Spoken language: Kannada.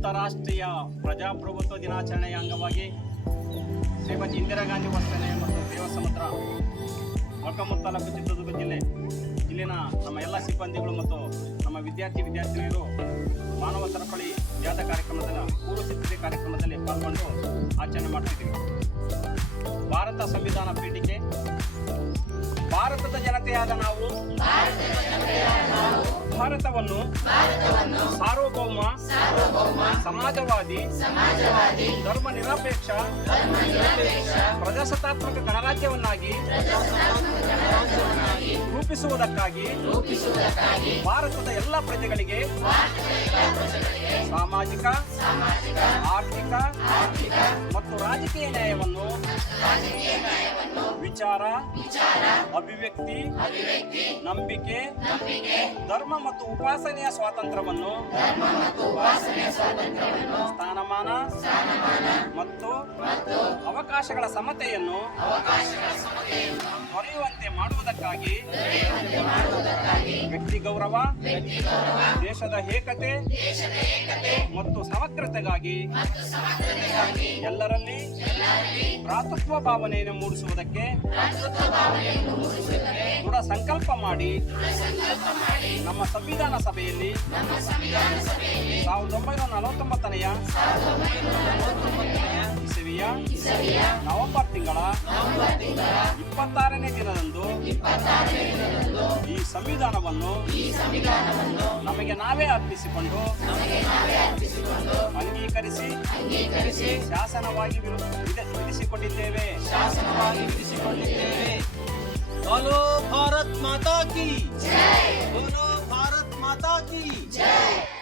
ಅಂತಾರಾಷ್ಟ್ರೀಯ ಪ್ರಜಾಪ್ರಭುತ್ವ ದಿನಾಚರಣೆಯ ಅಂಗವಾಗಿ ಶ್ರೀಮತಿ ಇಂದಿರಾ ಗಾಂಧಿ ವಸತಿ ಮತ್ತು ದೇವಸಮುದ್ರ ಮೊಳಕಾಲ್ಮೂರು ಚಿತ್ರದುರ್ಗ ಇಲ್ಲಿನ ನಮ್ಮ ಎಲ್ಲ ಸಿಬ್ಬಂದಿಗಳು ಮತ್ತು ನಮ್ಮ ವಿದ್ಯಾರ್ಥಿನಿಯರು ಮಾನವ ಸರಪಳಿ ಜಾಥಾ ಕಾರ್ಯಕ್ರಮದ ಪೂರ್ವ ಸಿದ್ಧತೆ ಕಾರ್ಯಕ್ರಮದಲ್ಲಿ ಪಾಲ್ಗೊಂಡು ಆಚರಣೆ ಮಾಡ್ತಿದ್ದೀವಿ. ಭಾರತ ಸಂವಿಧಾನ ಪೀಠಿಕೆ ಭಾರತದ ಜನತೆಯಾದ ನಾವು ಭಾರತವನ್ನು ಸಾರ್ವಭೌಮ ಸಮಾಜವಾದಿ ಧರ್ಮ ನಿರಪೇಕ್ಷ ಪ್ರಜಾಸತ್ತಾತ್ಮಕ ಗಣರಾಜ್ಯವನ್ನಾಗಿ ರೂಪಿಸುವುದಕ್ಕಾಗಿ ಭಾರತದ ಎಲ್ಲ ಪ್ರಜೆಗಳಿಗೆ ಸಾಮಾಜಿಕ ಆರ್ಥಿಕ ಮತ್ತು ರಾಜಕೀಯ ನ್ಯಾಯವನ್ನು ವಿಚಾರ ಅಭಿವ್ಯಕ್ತಿ ನಂಬಿಕೆ ಧರ್ಮ ಮತ್ತು ಉಪಾಸನೆಯ ಸ್ವಾತಂತ್ರ್ಯವನ್ನು ಸ್ಥಾನಮಾನ ಮತ್ತು ಅವಕಾಶಗಳ ಸಮತೆಯನ್ನು ದೊರೆಯುವಂತೆ ಮಾಡುವುದಕ್ಕಾಗಿ ವ್ಯಕ್ತಿ ಗೌರವ ದೇಶದ ಏಕತೆ ಮತ್ತು ಸಮಗ್ರತೆಗಾಗಿ ಎಲ್ಲರಲ್ಲಿ ಭ್ರಾತೃತ್ವ ಭಾವನೆಯನ್ನು ಮೂಡಿಸುವುದಕ್ಕೆ ದೃಢ ಸಂಕಲ್ಪ ಮಾಡಿ ನಮ್ಮ ಸಂವಿಧಾನ ಸಭೆಯಲ್ಲಿ 1949ನೇ ಇಸವಿಯ ನವೆಂಬರ್ ತಿಂಗಳ 26ನೇ ದಿನದಂದು ಈ ಸಂವಿಧಾನವನ್ನು ನಮಗೆ ನಾವೇ ಅರ್ಪಿಸಿಕೊಂಡು ಅಂಗೀಕರಿಸಿ ಶಾಸನವಾಗಿ ವಿಧಿಸಿಕೊಂಡಿದ್ದೇವೆ. बोलो भारत माता की जय। बोलो भारत माता की जय।